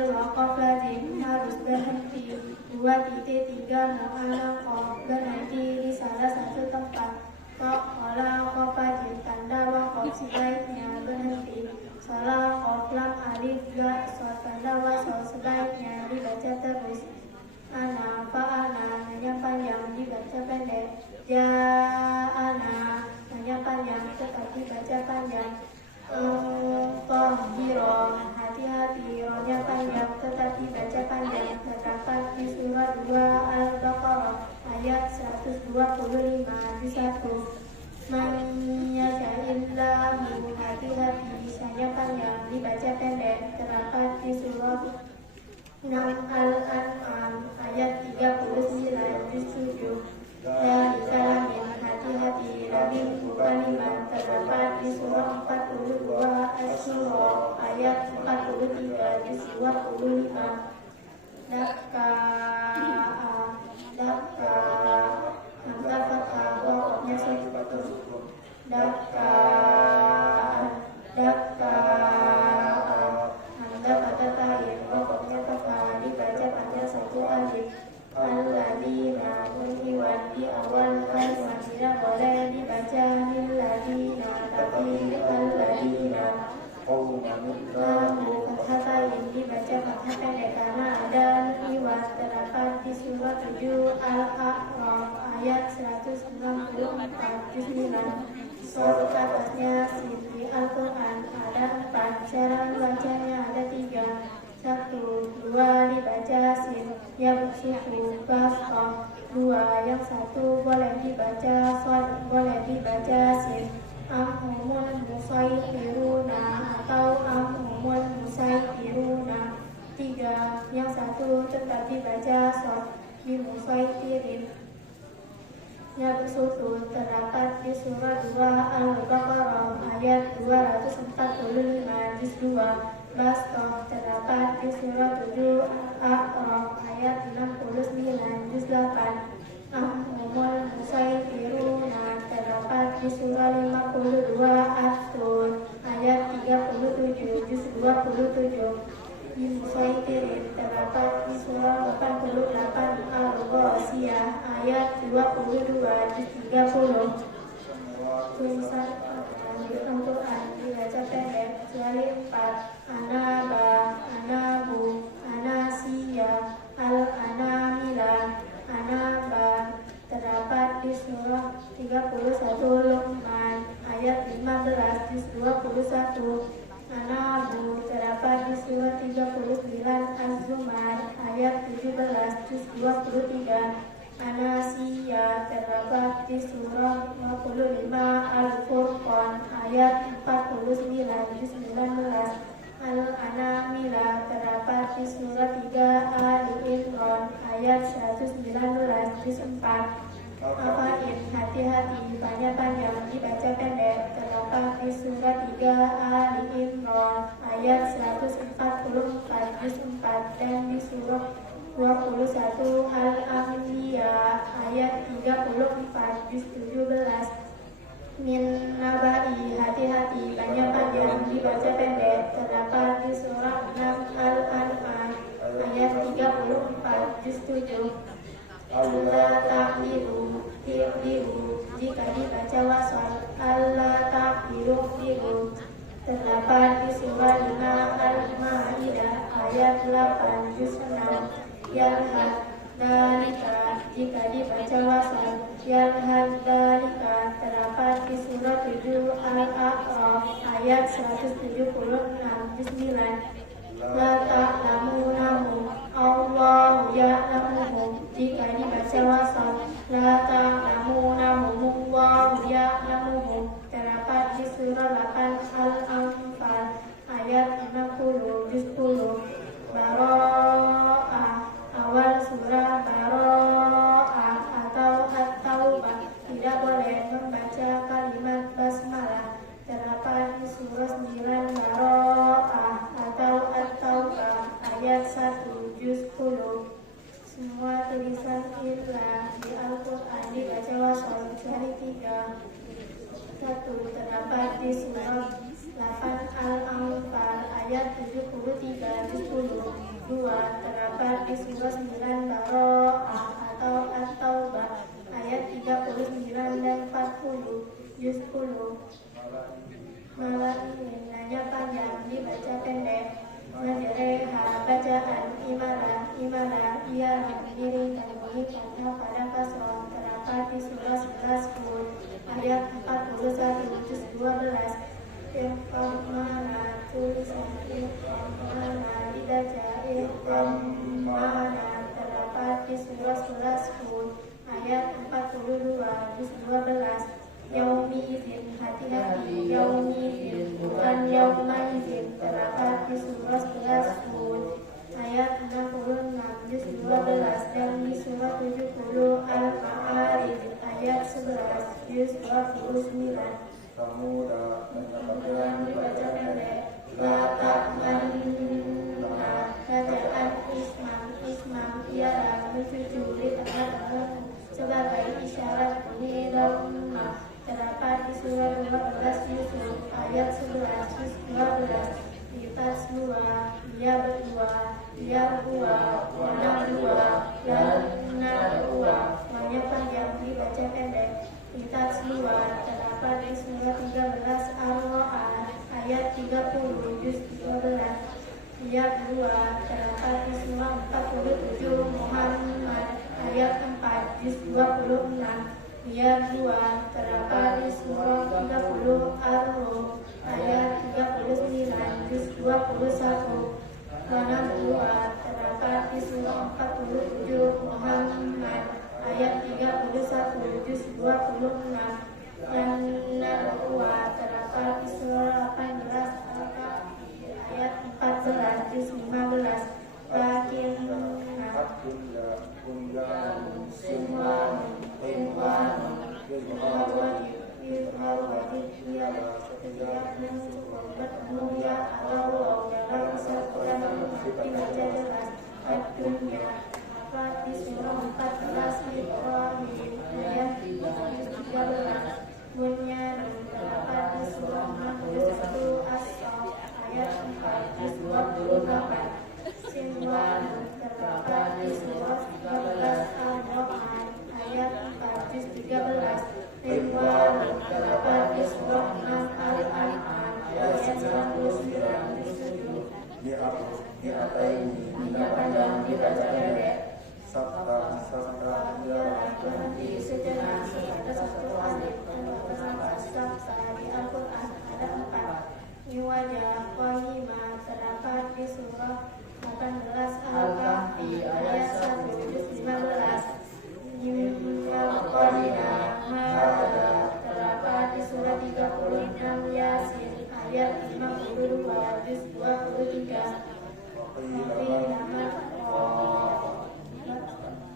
fadil waqaf lazim harus berhenti. 2.3 mu'alaqah berhenti di salah satu tempat. Qala qafadil tanda waqaf sebaiknya berhenti. Salah qaf lam alif ga shad tanda wasal sebaiknya dibaca terus. Ana fa'ana yang panjang dibaca pendek. Ja'ana yang panjang tetap dibaca panjang. Tahiro hati-hati rohnya panjang tetap dibaca panjang. Terdapat di surah 2 Al-Baqarah ayat 125 di 1. Man yasha'illahu hati-hati misalnya panjang dibaca pendek. Terdapat di surah 6 Al-An'am ayat 39 di 7. Dari kalamin hati-hati labing kalimat terdapat di surah 42 Asy-Syura ayat 43 di surah 25. Dakka hamzah fathah pokoknya satu. Dakka hamzah fathah tahir pokoknya fathah dibaca pada satu alif. Alladzina iwan di awal kalimat tidak boleh dibaca lilladzina tapi alladzina. Lalu fathatain dibaca fathah pendek karena ada iwan terdapat di surah 7 Al-A'raf ayat 194 juz 9. Surat atasnya sin di Al-Quran ada 4, cara bacanya ada 3. 1, 2 dibaca sin, yang suku basqah. 2, yang 1 boleh dibaca shad, boleh dibaca sin. Amhumul musaytiruna atau amhumul musaytiruna. 3, yang 1 tetap dibaca shad, bimusaytirin. Yang suku terdapat di surah 2 Al-Baqarah ayat 245 juz 2. Basqah terdapat di surah 7 Al-A'raf ayat 69 juz 8. Ahmumul musaytiruna terdapat di surah 52 At-Tur ayat 37 juz 27. Musaytirin terdapat di surah 88 Al-Ghasyiyah ayat 22 juz 30. Tulisan Al-Quran dibaca pendek kecuali 4. Anaba, anabu, anasiya, al-anamila, anaba terdapat di surah 31 Luqman ayat 15 juz 21. Anabu terdapat di surah 39 Az-Zumar ayat 17 juz 23. Anasiya terdapat di surah 25 Al-Furqan ayat 49 juz 19. Al-Anamila terdapat di surah 3 Ali Imran ayat 119 juz 4. Afain hati-hati panjang dibaca pendek terdapat di surah 3 Ali Imran ayat 144 juz 4 dan di surah 21 Al-Anbiya ayat 34 juz 17. Min nabai hati-hati panjang dibaca pendek terdapat di surah 6 Al-An'am ayat 34 juz 7. Allah ta'liru jika dibaca wasal Allah ta'liru terdapat di surah 5 Al-Ma'idah ayat 8 juz 6. Yalhad dalika jika dibaca wasal yalhad dalika terdapat di surah 7 Al-A'raf ayat 176 juz 9. La ta'lamunahum Allahu ya'lamuhum jika dibaca wasal la ta'lamunahum Allahu ya'lamuhum terdapat di surah 8 Al-Anfal ayat 60 juz 10. Baro'ah awal surah Baro'ah atau At-Taubah tidak boleh membaca kalimat basmalah. Terdapat di surah 9 Baro'ah atau At-Taubah ayat 1 juz 10. Semua tulisan ilah di Al-Quran dibaca wasal kecuali 3. 1. Terdapat di surah 8 Al-Anfal ayat 73 juz 10. 2 terdapat di surah 9 Baro'ah atau At-Taubah ayat 39 dan 40 juz 10. Malah ingin nanya panjang dibaca pendek. Majereha bacaan imalah ialah diri tanwin fathah pada kasroh terdapat di surah 11 Hud ayat 41 juz 12. Irqam mana tulisan irqam mana dibaca irqam mana terdapat di surah 11 Hud ayat 42 juz 12. Yaumi izin hati-hati yaumi izin bukan yauma izin terdapat di surah 11 Hud ayat 66 juz 12 dan di surah 70 Al-Ma'arij ayat 11 juz 29. Kamu dah Kemudian dibaca pendek la ta'manna bacaan ismam ialah mencucu di tengah-tengah sebagai isyarat bunyi lemah terdapat di surah 12 Yusuf ayat 11 juz 12. Litas 2 dia berdua dia berdua warna 2 dan dua warnanya panjang dibaca pendek. Litas 2 terdapat di surah 13 Ar-Ra'd ayat 30 juz 13. Dia kedua terdapat di surah 47 Muhammad ayat 4 juz 26. Dia kedua terdapat di surah 30 Ar-Rum ayat 39 juz 21. Warna kedua terdapat di surah 47 Muhammad ayat 31 juz 26. Dan kedua terdapat di surah 18 Al-Kahfi ayat 14 juz 15. Lakin semua setiap mencukup bermulia Allah dalam satuan dibaca jelas dunia dapat di surah 14 Ibrahim ayat 13. Bunyian terdapat di surah 61 As-Saff ayat 4 juz 28. Sinwan terdapat di surah 13 Al-Baqarah ayat 4 juz 13. Sinwan terdapat di surah 6 Al-An'am ayat 99 juz 7. Ni apa ini? Hingga panjang dibaca pendek. Sabta Ialah berhenti sejenak pada satu alif dan beberapa sabta di Al-Quran ada 4. Wajah wahima terdapat di surah 18 Al-Kahfi ayat 1 juz 15. Al-Qalina Mada terdapat di surah 36 Yasin ayat 52 juz 23.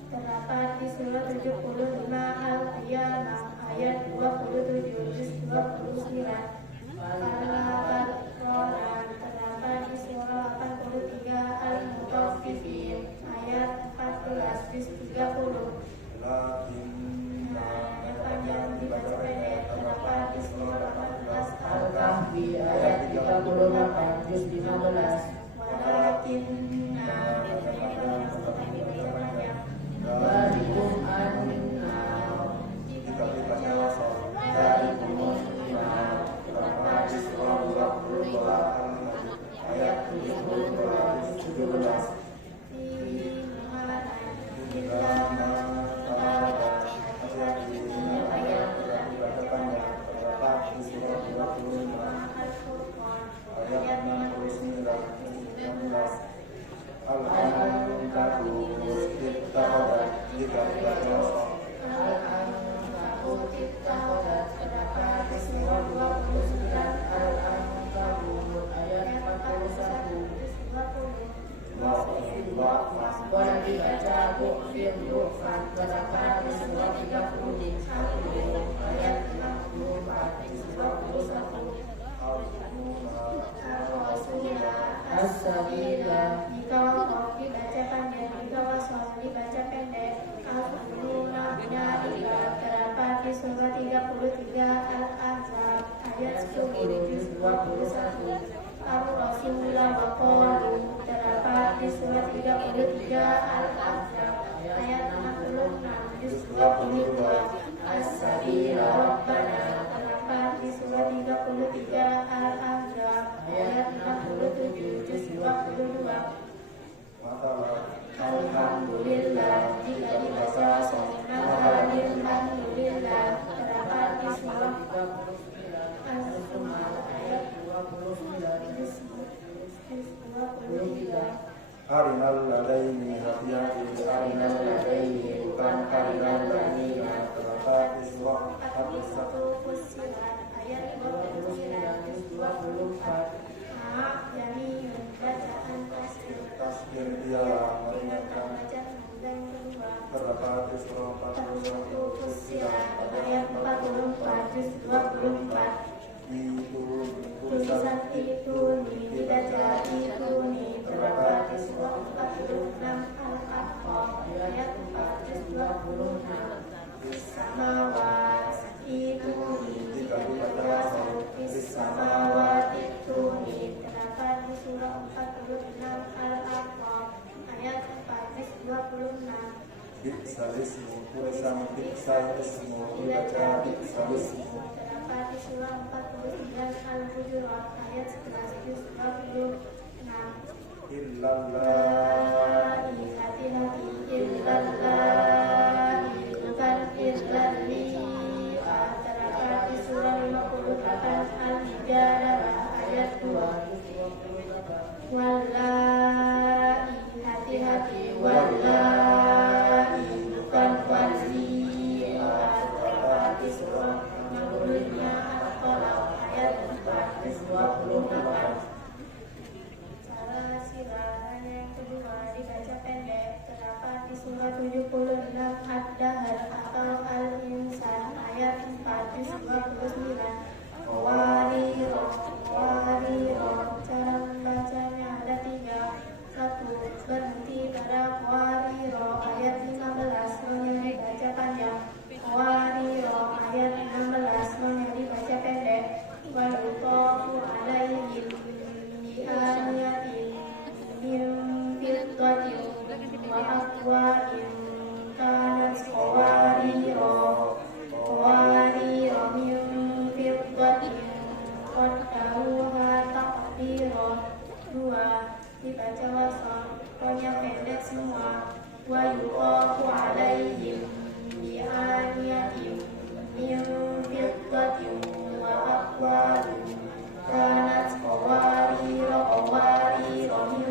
Terdapat di surah 75 Al-Qiyamah ayat 27 juz 29. Al-Baqarah terdapat di surah 83 Al-Mutaffifin ayat 14 juz 30. Panjang dibaca pendek terdapat di surah 18 Al-Kahfi ayat 38 juz 15. Walakinna Walikum anna jika dibaca wasal Walikum anna terdapat di surah 22 ayat 72 17. As-Sabila jika wakof dibaca panjang, jika wasol dibaca pendek. Al-Qur'annya terdapat di surah 33 Al-Ahzab ayat 10 juz 21. Ar-Rasulullah waqalu terdapat di surah Arinal ladaini hati-hati arinal ladaini bukan arinal ladaini terdapat di surah Al-Fatihah Fussilat ayat 24. Maaf yani bacaan tasbih ialah dengan mengerjakan bacaan dan kedua. terdapat di surah Al-Fatihah Fussilat ayat 44 juz 24. itu Tulisan itu dibaca itu terdapat di surah 46 Al-Aqaf ayat 426. Samawat itu dibaca samawat itu terdapat di surah 46 Al-Aqaf ayat 426. Biksalismu tulisan biksalismu dibaca biksalismu Terdapat di surah 49 Al-Hujurat ayat 11 juz 26. illallah Hati-hati illallah bukan illalli. Terdapat di surah 58 Al-Mujadalah ayat 2. Wallahi hati-hati wallahi bukan walli. Terdapat di surah 65 Al-Qalaq ayat 428. Salah silahan yang kedua dibaca pendek terdapat di surah 76 Ad-Dahr atau Al-Insan ayat 4 juz 29. Wariro cara membacanya ada 3. 1. Berhenti pada wariro ayat 15 maunya dibaca panjang. Wariro ayat 16 maunya dibaca pendek. Walutofu alaihim bi'aniyatin min fiddatin wa aqwain kanat qawariro min fiddatin qaddaruha taqdiro. 2. Dibaca wasal pokoknya pendek semua. Wa yuqafu alaihim bi'aniyatin min fiddatin wa aqwain kanat qawariro min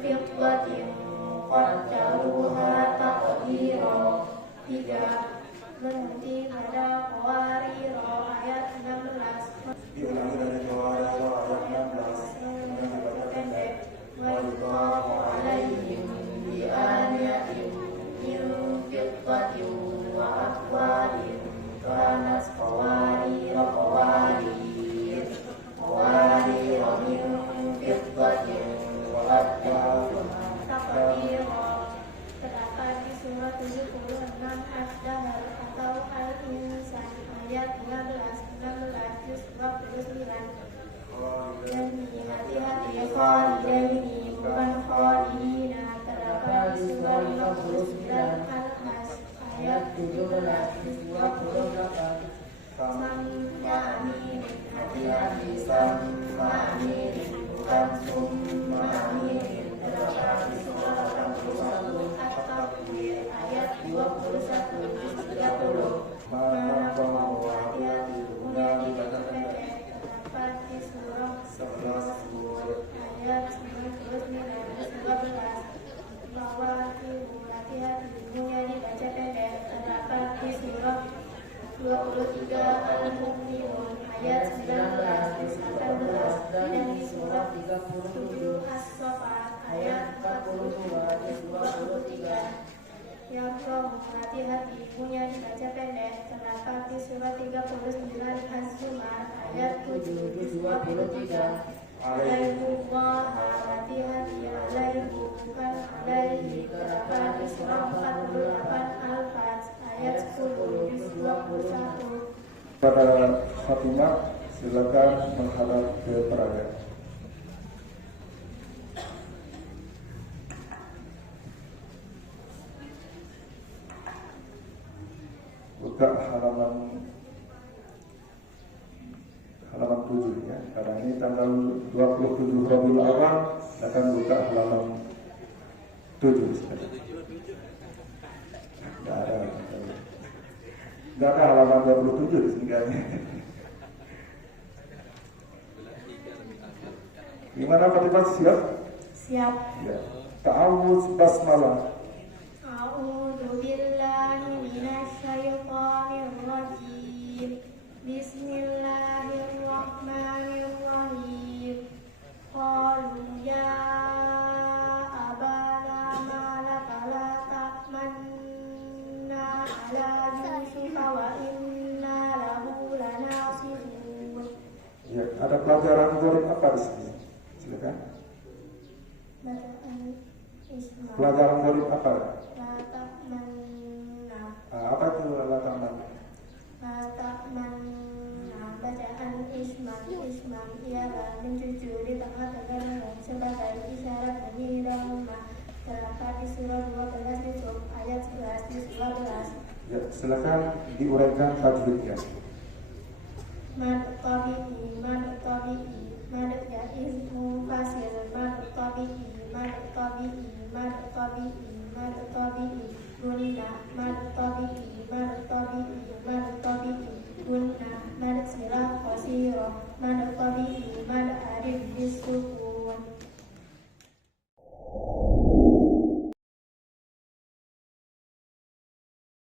fiddatin qaddaruha taqdiro. 3. Berhenti pada qawariro ayat 16. diulangi dari Qawariro ayat 16 kemudian dibaca pendek. Wa yuqafu alaihim bi'aniyatin min fiddatin wa aqwain kanat qawariro min fiddatin qaddaruha taqdiro. Terdapat di surah 76 Ad-Dahr atau Al-Insan ayat 15-16 juz 29. Dan hati-hati khalidaini bukan khalidina terdapat di surah 59 Al-Has ayat 17 juz 28. Sama amin hati-hati sama amin bukan summa amin terdapat di surah 81 At-Takwir ayat 21 juz 30. Maka Hati-hati punya dibaca pendek terdapat di surah 11 ayat 99 juz 12. Bahwa ibu hati-hati punya dibaca pendek terdapat di surah 23 Al-Mu'minun ayat 19 juz 18 dan di surah 37 As-Saffat ayat 42 juz 23. Yang hati-hati punya dibaca pendek terdapat di surah 39 Az-Zumar ayat 7 juz 23. Alaihullah hati-hati alaihi bukan alaihi terdapat di surah 48 Al-Fat ayat 10 juz 21. pada Fatimah silakan menghadap ke peraga. Buka halaman 7 ya. Karena ini tanggal 27 Rabiul Awal akan buka halaman 7 sekarang. Enggak ada halaman 27 di sini kayaknya. Gimana Fatimah, siap? Siap. Ya. Ta'awudz basmalah. A'udzu billahi minasyaitonir rajim. Bismillahirrahmanirrahim. Qalu ya abana ma laka la ta'manna ala Yusufa wa inna lahu lanasihun. Ya, ada pelajaran gharib apa di sini? Silakan. Bacaan Isma. Pelajaran gharib apa? La ta'manna. Apa itu lataman? La ta'manna. Bacaan Isma ialah mencucu di tengah-tengah lengan sebagai isyarat demi rahmat. Terdapat di surah 12 Yusuf ayat 11 di 12. Ya, silakan diuraikan tajwidnya. Mad tabi'i, mad jaiz mufassir, mad tabi'i, gunna, mad tabi'i, gunna, mad sirah qasira, mad tabi'i,